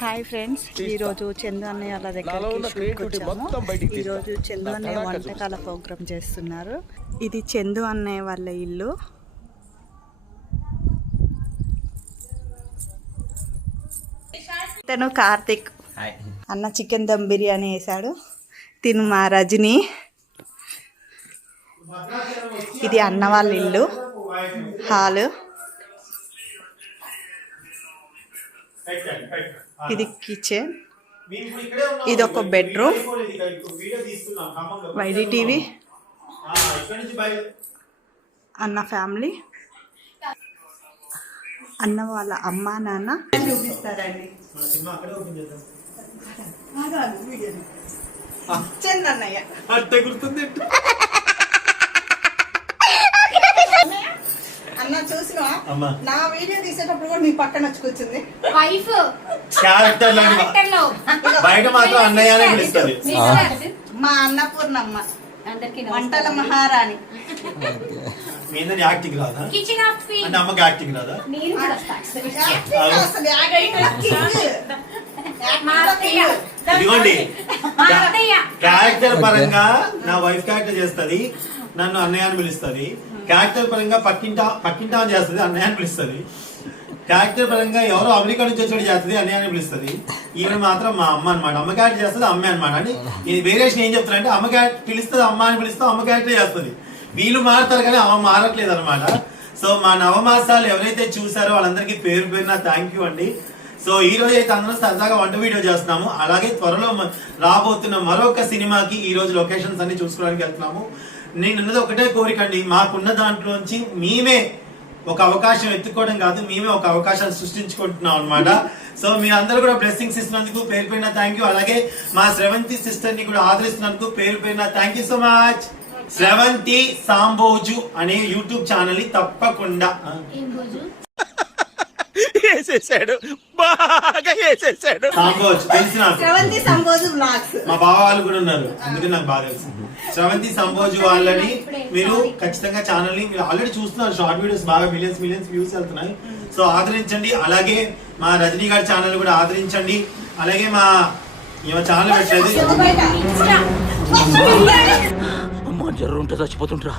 Hi friends ఈరోజు చందు అన్నయ్య వాళ్ళ దగ్గరికి తీస్తా. ఈరోజు చందు అన్నయ్య వంటకాల ప్రోగ్రామ్ చేస్తున్నారు. ఇది చందు అన్నయ్య వాళ్ళ ఇల్లు. ఇతను కార్తిక్ అన్న చికెన్ దమ్ బిర్యానీ వేశాడు తిను మా రజని. ఇది అన్న వాళ్ళ ఇల్లు. హాలు. ఇది కిచెన్ ఇది ఒక బెడ్రూమ్ వైడి టీవీ అన్న ఫ్యామిలీ అన్న వాళ్ళ అమ్మ నాన్న. చూపిస్తారండి? చందన్నయ్య అంటే గుర్తుంది నా వీడియో తీసేటప్పుడు కూడా నీ పక్కన వచ్చి కూర్చుంది. వైఫ్. క్యారెక్టర్ బయట మాత్రం అన్నయ్య అనే పిలుస్తుంది. మా అన్నపూర్ణమ్మ. అందరికి వంటల మహారాణి. మీద యాక్టింగ్ రాదా? కిచెన్ ఆఫ్ ఫీ అంటే అమ్మకి యాక్టింగ్ రాదా? ఇదిగోండి. క్యారెక్టర్ పరంగా నా వైఫ్ క్యారెక్టర్ చేస్తుంది నన్ను అన్నయ్య అని పిలుస్తుంది. క్యారెక్టర్ పరంగా పక్కింటా పక్కింటా అని చేస్తుంది అన్నయ్య అని పిలుస్తుంది. క్యారెక్టర్ పరంగా ఎవరో అమెరికా నుంచి వచ్చాడు చేస్తుంది అన్నయ్య అని పిలుస్తుంది. ఈవిడ మాత్రం మా అమ్మ అనమాట అమ్మ క్యారెక్టర్ చేస్తుంది అమ్మే అనమాట అని ఇది వేరియేషన్ ఏం చెప్తారంటే అమ్మ క్యారెక్టర్ పిలుస్తుంది అమ్మ అని పిలుస్తే అమ్మ క్యారెక్టర్ చేస్తుంది. వీళ్ళు మారుతారు కానీ అమ్మ మారట్లేదు అనమాట సో మా నవమాసాలు ఎవరైతే చూసారో వాళ్ళందరికీ పేరు పేరున థ్యాంక్ యూ అండి. సో ఈ రోజు అయితే అందరం సరదాగా వంట వీడియో చేస్తున్నాము. అలాగే త్వరలో రాబోతున్న మరొక సినిమాకి ఈ రోజు లొకేషన్స్ అన్ని చూసుకోవడానికి వెళ్తున్నాము. నేనున్నది ఒకటే కోరిక అండి. మాకున్న దాంట్లోంచి మేమే ఒక అవకాశం ఎత్తుకోవడం కాదు మేమే ఒక అవకాశాన్ని సృష్టించుకుంటున్నాం అనమాట సో మీ అందరూ కూడా బ్లెస్సింగ్స్ ఇస్తున్నందుకు పేరు పేరున థ్యాంక్ యూ అలాగే మా శ్రవంతి సిస్టర్ని కూడా ఆదరిస్తున్నందుకు పేరు పేరున thank you so much Sravanthi Samboju అనే యూట్యూబ్ ఛానల్ని తప్పకుండా వేసేసాడు. బాగా వేసేసాడు. శ్రవంతి బ్లాగ్స్ మా బావ వాళ్ళు కూడా ఉన్నారు. అందుకని నాకు బాగా తెలుసు. శ్రవంతి సంబోజు వాళ్ళని మీరు ఖచ్చితంగా ఛానల్ని మీరు ఆల్రెడీ చూస్తున్నారు. షార్ట్ వీడియోస్ బాగా మిలియన్స్ మిలియన్స్ వ్యూస్ వెళ్తున్నాయి. సో ఆదరించండి. అలాగే మా రజనీ గారి ఛానల్ కూడా ఆదరించండి. అలాగే మా ఈమె ఛానల్ పెట్టలేదు అమ్మ జర్రు ఉంటే చచ్చిపోతుంటరా